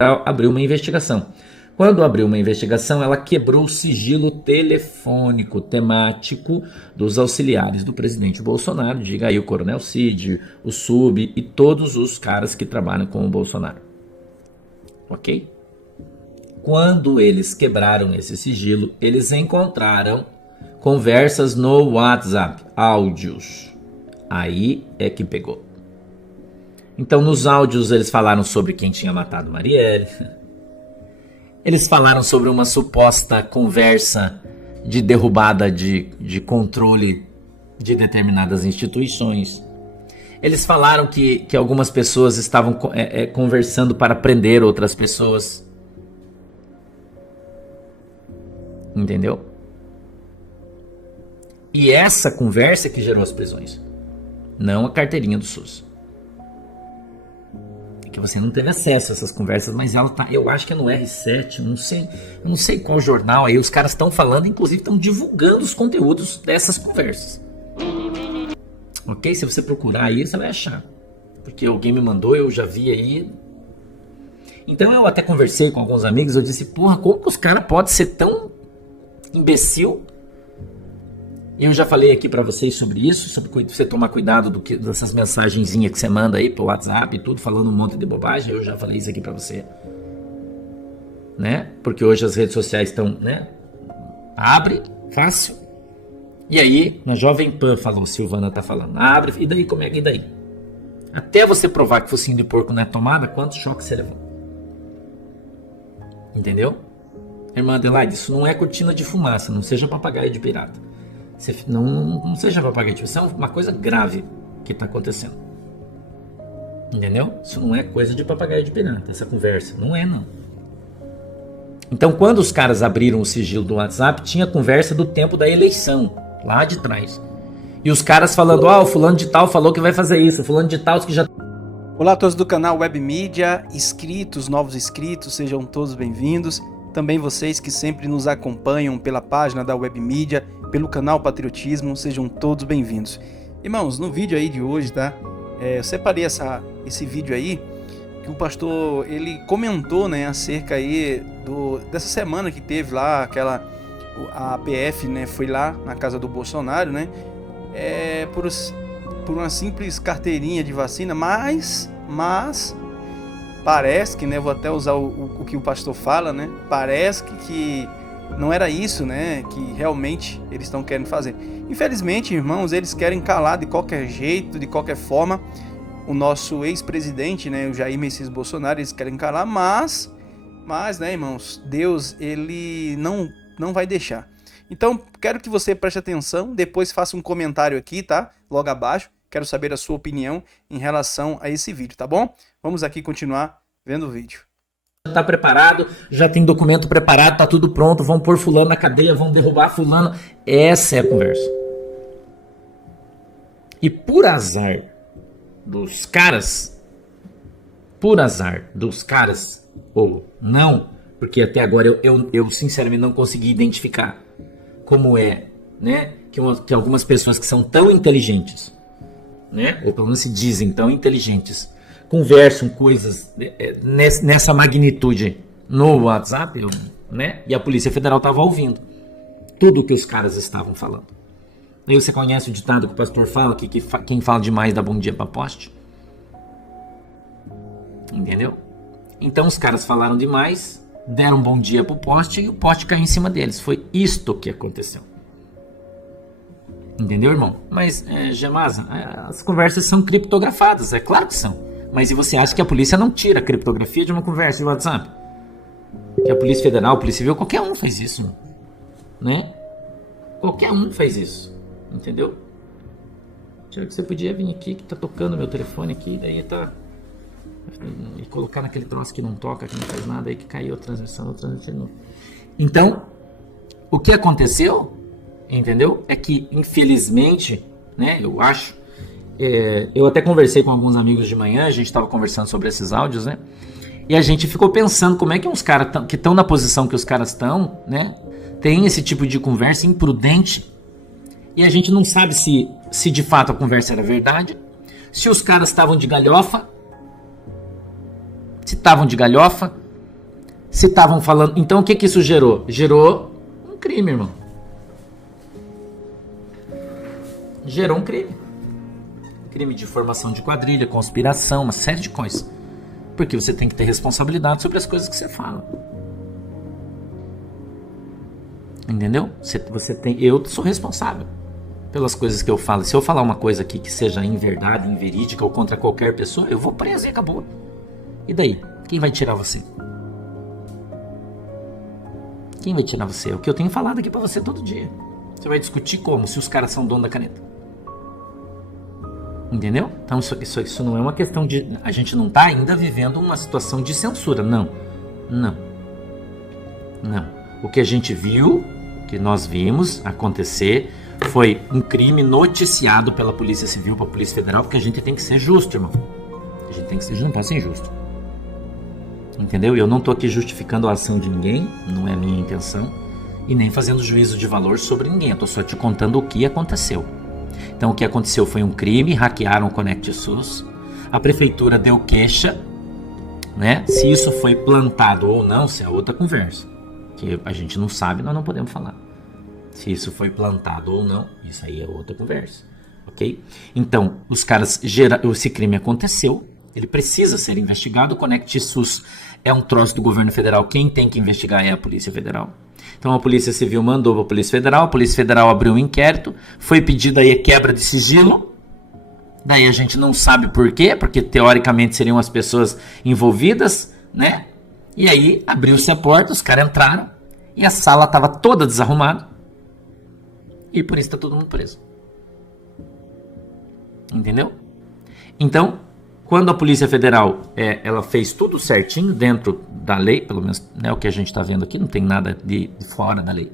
abriu uma investigação. Quando abriu uma investigação, ela quebrou o sigilo telefônico temático dos auxiliares do presidente Bolsonaro, diga aí o Coronel Cid, o Sub e todos os caras que trabalham com o Bolsonaro. Ok? Quando eles quebraram esse sigilo, eles encontraram conversas no WhatsApp, áudios. Aí é que pegou. Então, nos áudios, eles falaram sobre quem tinha matado Marielle. Eles falaram sobre uma suposta conversa de derrubada de controle de determinadas instituições. Eles falaram que algumas pessoas estavam conversando para prender outras pessoas. Entendeu? E essa conversa que gerou as prisões. Não a carteirinha do SUS. Que você não teve acesso a essas conversas, mas ela tá, eu acho que é no R7, eu não sei qual jornal aí, os caras estão falando, inclusive estão divulgando os conteúdos dessas conversas. Ok? Se você procurar aí, você vai achar. Porque alguém me mandou, eu já vi aí. Então eu até conversei com alguns amigos, eu disse, porra, como que os caras podem ser tão imbecil? Eu já falei aqui pra vocês sobre isso, sobre você tomar cuidado dessas mensagenzinhas que você manda aí pro WhatsApp e tudo, falando um monte de bobagem. Eu já falei isso aqui pra você. Né? Porque hoje as redes sociais estão, né? Abre, fácil. E aí, na Jovem Pan falou, Silvana tá falando. Abre, e daí, como é que e daí? Até você provar que focinho de porco não é tomada, quantos choques você levou? Entendeu? Irmã Adelaide, isso não é cortina de fumaça, não seja papagaio de pirata. Não seja papagaio, isso é uma coisa grave que está acontecendo. Entendeu? Isso não é coisa de papagaio de pirata, essa conversa. Não é, não. Então, quando os caras abriram o sigilo do WhatsApp, tinha conversa do tempo da eleição, lá de trás. E os caras falando, o fulano de tal falou que vai fazer isso, fulano de tal que já... Olá a todos do canal Web Mídia, inscritos, novos inscritos, sejam todos bem-vindos. Também vocês que sempre nos acompanham pela página da Web Mídia, pelo canal Patriotismo, sejam todos bem-vindos. Irmãos, no vídeo aí de hoje, tá? Eu separei esse vídeo aí, que o pastor, ele comentou, né, acerca aí dessa semana que teve lá, a PF, né, foi lá na casa do Bolsonaro, né, por uma simples carteirinha de vacina, mas parece que, né, vou até usar o que o pastor fala, né, parece que não era isso, né, que realmente eles estão querendo fazer. Infelizmente, irmãos, eles querem calar de qualquer jeito, de qualquer forma, o nosso ex-presidente, né, o Jair Messias Bolsonaro, eles querem calar, mas, né, irmãos, Deus, ele não vai deixar. Então, quero que você preste atenção, depois faça um comentário aqui, tá, logo abaixo, quero saber a sua opinião em relação a esse vídeo, tá bom? Vamos aqui continuar vendo o vídeo. Tá preparado, já tem documento preparado, tá tudo pronto, vão pôr fulano na cadeia, vão derrubar fulano. Essa é a conversa. E por azar dos caras, ou não, porque até agora eu sinceramente não consegui identificar como é, né, que algumas pessoas que são tão inteligentes, né, ou pelo menos se dizem tão inteligentes, conversam coisas nessa magnitude no WhatsApp, né? E a Polícia Federal estava ouvindo tudo o que os caras estavam falando. Aí você conhece o ditado que o pastor fala, que quem fala demais dá bom dia para poste? Entendeu? Então os caras falaram demais, deram bom dia pro poste e o poste caiu em cima deles. Foi isto que aconteceu. Entendeu, irmão? Mas, Gemasa, as conversas são criptografadas, é claro que são. Mas e você acha que a polícia não tira a criptografia de uma conversa de WhatsApp? Que a Polícia Federal, a Polícia Civil, qualquer um faz isso, né? Qualquer um faz isso, entendeu? Deixa eu ver que você podia vir aqui, que tá tocando meu telefone aqui, daí tá... E colocar naquele troço que não toca, que não faz nada, aí que caiu a transmissão, Então, o que aconteceu, entendeu? É que, infelizmente, né, eu acho... eu até conversei com alguns amigos de manhã, a gente estava conversando sobre esses áudios, né? E a gente ficou pensando como é que uns caras que estão na posição que os caras estão, né? Tem esse tipo de conversa imprudente. E a gente não sabe se de fato a conversa era verdade, se os caras estavam de galhofa, se estavam de galhofa, Se estavam falando... Então o que isso gerou? Gerou um crime, irmão. Gerou um crime. Crime de formação de quadrilha, conspiração, uma série de coisas. Porque você tem que ter responsabilidade sobre as coisas que você fala. Entendeu? Eu sou responsável pelas coisas que eu falo. Se eu falar uma coisa aqui que seja inverdade, inverídica ou contra qualquer pessoa, eu vou preso e acabou. E daí? Quem vai tirar você? Quem vai tirar você? É o que eu tenho falado aqui pra você todo dia. Você vai discutir como? Se os caras são dono da caneta. Entendeu? Então isso não é uma questão de... A gente não tá ainda vivendo uma situação de censura. Não. O que a gente viu, que nós vimos acontecer, foi um crime noticiado pela Polícia Civil, pela Polícia Federal, porque a gente tem que ser justo, irmão. A gente tem que ser justo, não pode ser injusto. Entendeu? Eu não tô aqui justificando a ação de ninguém, não é a minha intenção, e nem fazendo juízo de valor sobre ninguém. Eu tô só te contando o que aconteceu. Então o que aconteceu foi um crime, hackearam o Conect SUS, a prefeitura deu queixa, né? Se isso foi plantado ou não, isso é outra conversa. Que a gente não sabe, nós não podemos falar. Se isso foi plantado ou não, isso aí é outra conversa, ok? Então, esse crime aconteceu, ele precisa ser investigado. O Conect SUS é um troço do governo federal, quem tem que investigar é a Polícia Federal. Então a Polícia Civil mandou para a Polícia Federal abriu um inquérito, foi pedida aí a quebra de sigilo, daí a gente não sabe por quê, porque teoricamente seriam as pessoas envolvidas, né? E aí abriu-se a porta, os caras entraram e a sala estava toda desarrumada e por isso está todo mundo preso. Entendeu? Então, quando a Polícia Federal ela fez tudo certinho dentro da lei, pelo menos o que a gente está vendo aqui, não tem nada de fora da lei.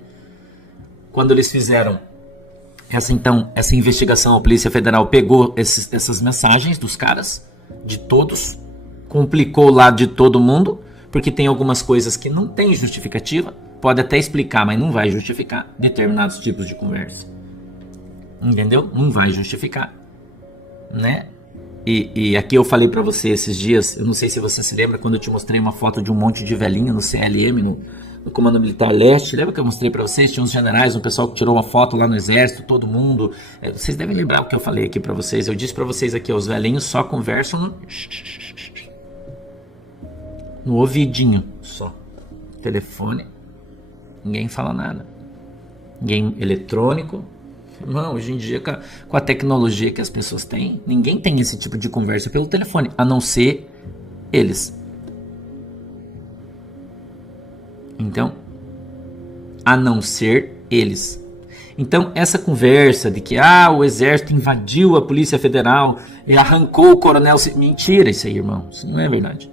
Quando eles fizeram essa investigação, a Polícia Federal pegou essas mensagens dos caras, de todos, complicou o lado de todo mundo, porque tem algumas coisas que não tem justificativa, pode até explicar, mas não vai justificar determinados tipos de conversa. Entendeu? Não vai justificar, né? E aqui eu falei pra você esses dias, eu não sei se você se lembra, quando eu te mostrei uma foto de um monte de velhinho no CLM, no Comando Militar Leste. Lembra que eu mostrei pra vocês? Tinha uns generais, um pessoal que tirou uma foto lá no exército, todo mundo. Vocês devem lembrar o que eu falei aqui pra vocês. Eu disse pra vocês aqui, os velhinhos só conversam no ouvidinho, só. Telefone, ninguém fala nada. Ninguém eletrônico. Não, hoje em dia, com a tecnologia que as pessoas têm, ninguém tem esse tipo de conversa pelo telefone, a não ser eles. Então, a não ser eles. Então, essa conversa de que o exército invadiu a Polícia Federal e arrancou o coronel... Mentira isso aí, irmão. Isso não é verdade.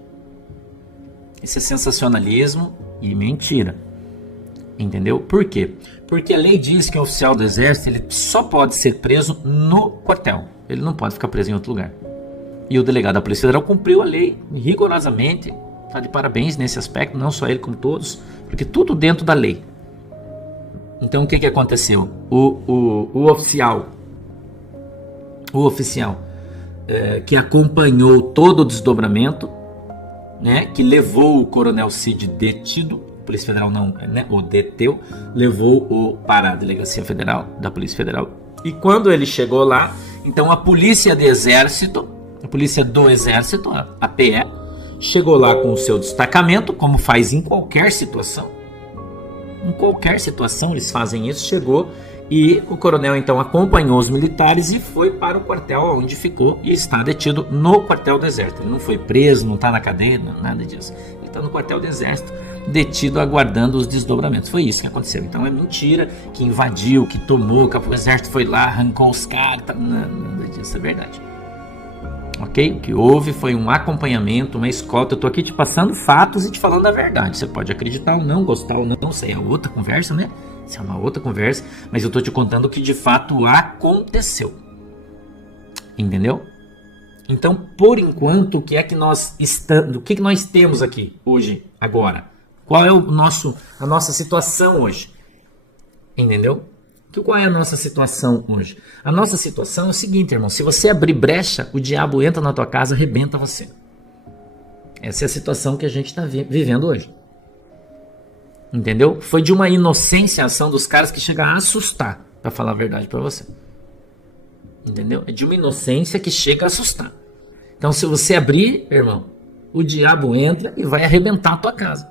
Isso é sensacionalismo e mentira. Entendeu? Por quê? Porque a lei diz que o oficial do exército ele só pode ser preso no quartel. Ele não pode ficar preso em outro lugar. E o delegado da Polícia Federal cumpriu a lei rigorosamente. Está de parabéns nesse aspecto, não só ele como todos, porque tudo dentro da lei. Então o que aconteceu? O oficial que acompanhou todo o desdobramento, né, que levou o coronel Cid detido, a Polícia Federal não, né, o deteu, levou-o para a Delegacia Federal da Polícia Federal. E quando ele chegou lá, então a Polícia do Exército, a PE, chegou lá com o seu destacamento, como faz em qualquer situação. Em qualquer situação eles fazem isso. Chegou e o coronel então acompanhou os militares e foi para o quartel onde ficou e está detido no quartel do Exército. Ele não foi preso, não está na cadeia, nada disso. Ele está no quartel do Exército, detido, aguardando os desdobramentos. Foi isso que aconteceu. Então é mentira que invadiu, que tomou, que o Exército foi lá, arrancou os caras. Nada disso é verdade. Ok? O que houve foi um acompanhamento, uma escolta. Eu tô aqui te passando fatos e te falando a verdade. Você pode acreditar ou não, gostar ou não, isso aí é outra conversa, né? Isso é uma outra conversa, mas eu tô te contando o que de fato aconteceu. Entendeu? Então, por enquanto, o que é que nós estamos, o que nós temos aqui hoje, agora? Qual é a nossa situação hoje? Entendeu? Qual é a nossa situação hoje? A nossa situação é o seguinte, irmão. Se você abrir brecha, o diabo entra na tua casa e arrebenta você. Essa é a situação que a gente está vivendo hoje. Entendeu? Foi de uma inocência a ação dos caras que chega a assustar, pra falar a verdade pra você. Entendeu? É de uma inocência que chega a assustar. Então, se você abrir, irmão, o diabo entra e vai arrebentar a tua casa.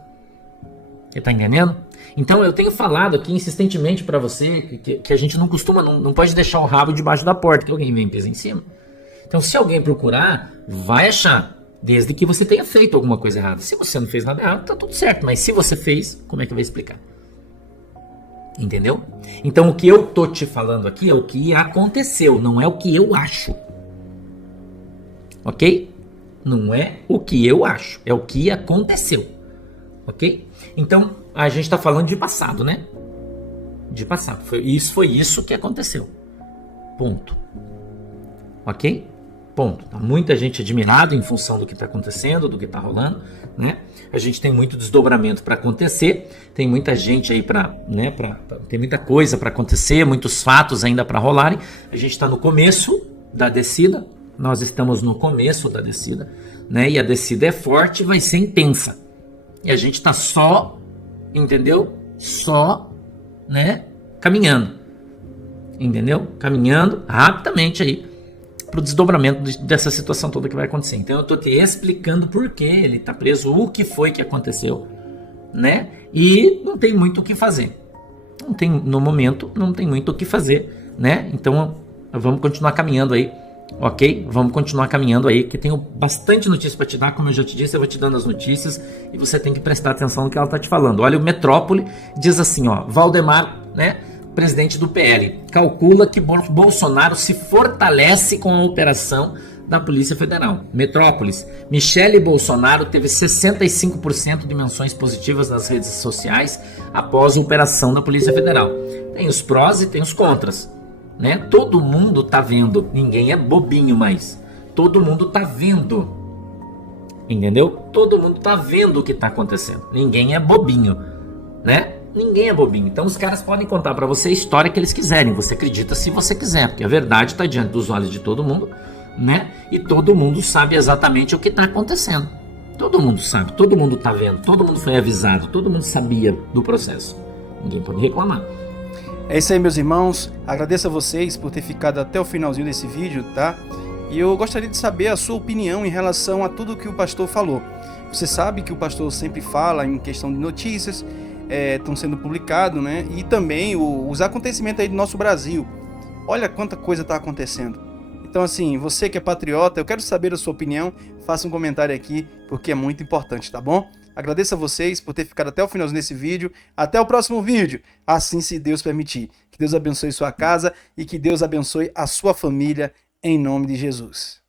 Você tá entendendo? Então, eu tenho falado aqui insistentemente pra você que a gente não costuma, não pode deixar o rabo debaixo da porta, que alguém vem pisar em cima. Então, se alguém procurar, vai achar. Desde que você tenha feito alguma coisa errada. Se você não fez nada errado, tá tudo certo. Mas se você fez, como é que vai explicar? Entendeu? Então o que eu tô te falando aqui é o que aconteceu, não é o que eu acho. Ok? Não é o que eu acho, é o que aconteceu. Ok? Então a gente tá falando de passado, né? De passado. Foi isso que aconteceu. Ponto. Ok? Ponto. Tá muita gente admirada em função do que está acontecendo, do que está rolando, né? A gente tem muito desdobramento para acontecer, tem muita gente aí tem muita coisa para acontecer, muitos fatos ainda para rolarem. A gente está no começo da descida, nós estamos no começo da descida, né? E a descida é forte, vai ser intensa. E a gente está só, entendeu? Só, né? Caminhando, entendeu? Caminhando rapidamente aí para o desdobramento dessa situação toda que vai acontecer. Então eu estou te explicando por que ele está preso, o que foi que aconteceu, né? E não tem muito o que fazer. No momento, não tem muito o que fazer, né? Então vamos continuar caminhando aí, ok? Vamos continuar caminhando aí, que tenho bastante notícia para te dar, como eu já te disse, eu vou te dando as notícias e você tem que prestar atenção no que ela está te falando. Olha, o Metrópole diz assim, ó, Valdemar, né? Presidente do PL, calcula que Bolsonaro se fortalece com a operação da Polícia Federal. Metrópolis, Michele Bolsonaro teve 65% de menções positivas nas redes sociais após a operação da Polícia Federal. Tem os prós e tem os contras, né? Todo mundo tá vendo, ninguém é bobinho mais. Todo mundo tá vendo, entendeu? Todo mundo tá vendo o que tá acontecendo. Ninguém é bobinho, né? Ninguém é bobinho. Então os caras podem contar pra você a história que eles quiserem. Você acredita se você quiser, porque a verdade tá diante dos olhos de todo mundo, né? E todo mundo sabe exatamente o que tá acontecendo. Todo mundo sabe, todo mundo tá vendo, todo mundo foi avisado, todo mundo sabia do processo. Ninguém pode reclamar. É isso aí, meus irmãos. Agradeço a vocês por ter ficado até o finalzinho desse vídeo, tá? E eu gostaria de saber a sua opinião em relação a tudo que o pastor falou. Você sabe que o pastor sempre fala em questão de notícias, estão sendo publicados, né? E também os acontecimentos aí do nosso Brasil. Olha quanta coisa está acontecendo. Então, assim, você que é patriota, eu quero saber a sua opinião. Faça um comentário aqui, porque é muito importante, tá bom? Agradeço a vocês por ter ficado até o final desse vídeo. Até o próximo vídeo, assim se Deus permitir. Que Deus abençoe sua casa e que Deus abençoe a sua família, em nome de Jesus.